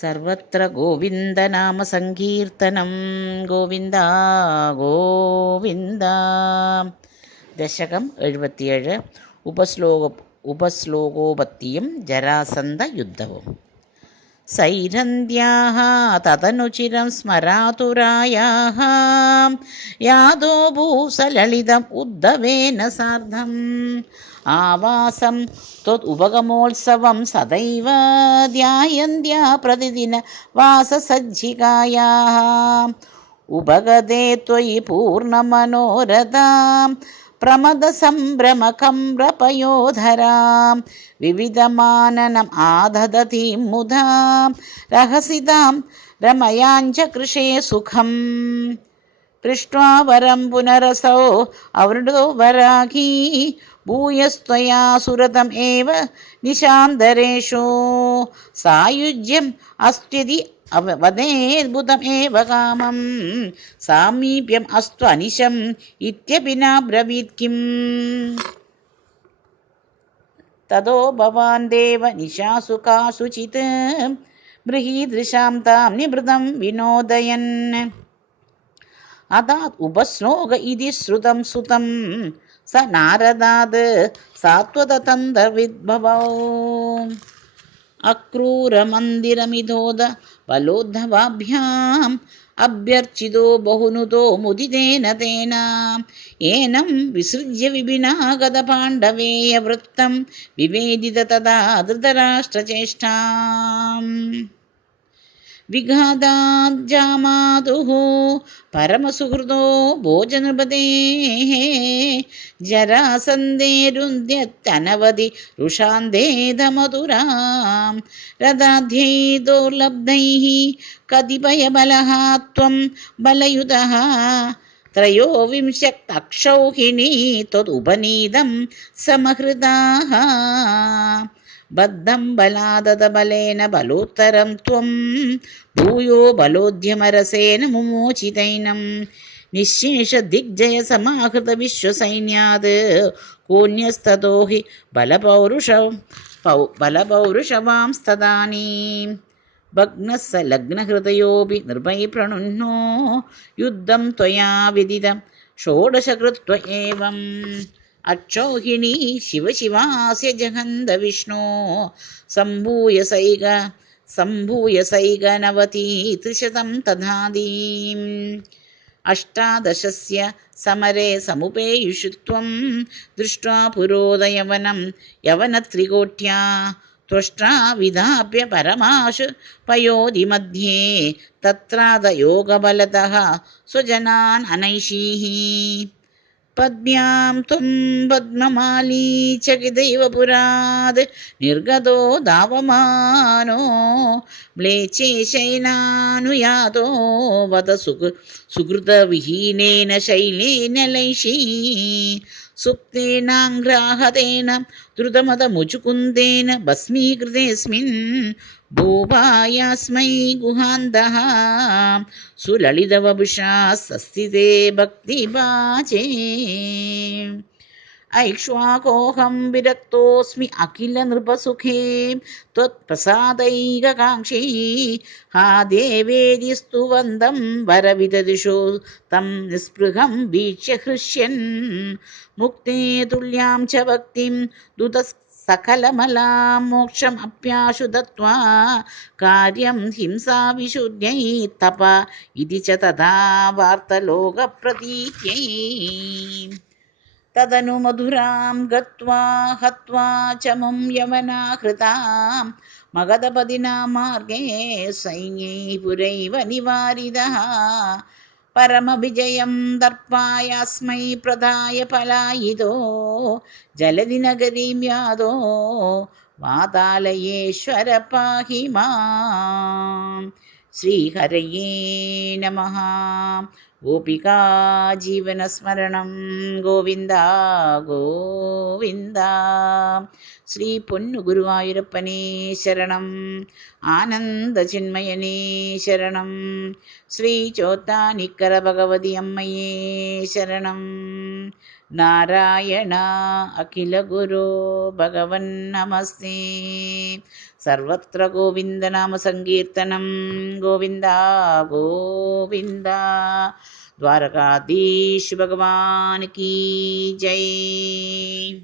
സർവത്ര ഗോവിന്ദനാമസങ്കീർത്തനം. ഗോവിന്ദ ഗോവിന്ദ. ദശകം 77. ഉപശ്ലോകോപത്തിയും ജരാസന്ധ യുദ്ധവും. സൈരന്ധ്യാഃ തദനുചിരം സ്മരാതുരായാഃ യാദോ ഭൂസലളിതം ഉദ്ധവേന സാർദ്ധം ആവാസം ത്വദുപഗമോത്സവം സദൈവ ധ്യായന്ത്യാ പ്രതിദിന വാസസജ്ജികായാഃ ഉപഗതേ ത്വയി പൂർണ്ണമനോരഥാം പ്രമദസംഭ്രമകംബ്രപയോധരാം വിവിധമാനനം ആദധതീം മുധാം രഹസിതാം രമയാഞ്ചകൃഷേ സുഖം പൃഷ്ട്വാ വരം പുനരസോ അവൃതോ വരാഘീ ഭൂയസ്ത്വയാ സുരതം ഏവ നിശാന്തരേഷോ സായുജ്യം അസ്ത്വതി വദേദ്ഭുതം ഏവ കാമം സാമീപ്യം അസ്ത്വ അനിശം ഇത്യപി നാബ്രവീത് കിം തതോ ഭവാൻ ദേവ നിശാസു കാസുചിത് ബൃഹീദൃശാം താം നിഭൃതം വിനോദയൻ അതാത് ഉപശ്ലോക ഇതി ശ്രുതം സുതം സ നാരദാത് സാത്വതതന്ത്രവിദ്ഭവൗ അക്രൂരമന്ദിരമിതോദ ബലോദ്ധവാഭ്യാം അഭ്യർച്ചിതോ ബഹുനുതോ മുദിതേന തേന ഏനം വിസൃജ്യ വിപിനാഗത പാണ്ഡവേയ വൃത്തം വിവേദിത തഥാ ധൃതരാഷ്ട്രചേഷ്ടാം വിഘാതാജ്ജാമാതുഃ പരമസുഹൃദോ ഭോജനൃപതേഃ ജരാസന്ധേരുന്ധ്യത്യനവധി രുഷാന്തേധമധുരാം രഥാധ്യൈ ദുർലബ്ധൈഃ കതിപയബലഃ ത്വം ബലയുതഃ ത്രയോവിംശത്തക്ഷൗഹിണീ ത്വദുപനീതം സമഹൃതാഃ ബദ്ധം ബലാദത ബലേന ബലോത്തരം ത്വം ഭൂയോ ബലോദ്യമരസേന മുമോചിതൈനം നിശേഷ ദിഗ്ജയ സമാഹൃത വിശ്വസൈന്യാത് കോന്യസ്തതോ ഹി ബലപൗരുഷവാംസ്തദാനീം ഭഗ്നസ്സ ലഗ്നഹൃദയോപി നിർഭൈ പ്രണുന്നോ യുദ്ധം ത്വയാ വിദിതം ഷോഡശകൃത്വ ഏവം അക്ഷൗഹിണീ ശിവശിവാസ്യ ജഗന്ത വിഷ്ണോ സംഭൂയ സൈകനവതി ത്രിശതം തഥാദീം അഷ്ടാദശസ്യ സമരേ സമുപേയുഷു ത്വം ദൃഷ്ട്വാ പുരോദയവനം യവനത്രികോട്യാ ത്വഷ്ട്രാ വിധാപ്യ പരമാശു പയോധി മധ്യേ തത്രാദ യോഗബലതഃ സ്വജനാൻ അനൈഷീഃ പദ്മ്യാം ത്വം പദ്മമാലീ ചകിതൈവ പുരാത് നിർഗതോ ധാവമാനോ മ്ലേച്ഛേശൈനാനുയാതോ വദ സുകൃതവിഹീനേന ശൈലേന ലൈഷീ സുപ്തേനാംഘ്രാഹതേന ദ്രുതമതമുചുകുന്ദേന ഭസ്മീകൃതേസ്മിൻ ഭൂപായാസ്മൈ ഗുഹാന്തഃ സുലളിതവപുഷാ സസ്ഥിതേ ഭക്തിഭാജേ ഐക്ഷ്വാകോഹം വിരക്തോസ്മി അഖില നൃപസുഖേ ത്വത്പ്രസാദൈകകാംക്ഷീ ഹാ ദേവേതി സ്തുവന്തം വരവിദദിഷോ തം നിസ്പൃഹം വീക്ഷ്യ ഹൃഷ്യൻ മുക്തേ തുല്യാം ച ഭക്തിം ദുത സകലമലാം മോക്ഷം അപ്യാശു ദത്വാ കാര്യം ഹിംസാ വിശുദ്ധ്യൈ തപ ഇതി ച തഥാ വാർത്തലോകപ്രതീത്यै തദനു മധുരാം ഗത്വാ ഹത്വാ ചമും യവനാഹൃതാം മഗധപതിനാ മാർഗേ സൈന്യൈ പുരൈവ നിവാരിതഃ പരമവിജയം ദർപ്പായാസ്മൈ പ്രദായ പലായിതോ ജലധി നഗരീം യാതോ വാതാലയേശ്വര പാഹി മാം. ശ്രീഹരയേ നമഃ. ഗോപികാ ജീവനസ്മരണം. ഗോവിന്ദ ഗോവിന്ദ. ശ്രീ പൊന്നു ഗുരുവായൂരപ്പനേ ശരണം. ആനന്ദചിന്മയനേ ശരണം. ശ്രീ ചോത്താനിക്കര ഭഗവതി അമ്മയേ ശരണം. നാരായണ അഖിലഗുരോ ഭഗവൻ നമസ്തേ. സർവത്ര ഗോവിന്ദനാമ സങ്കീർത്തനം. ഗോവിന്ദ ഗോവിന്ദ. ദ്വാരകാധീശ് ഭഗവാൻ കീ ജയ്.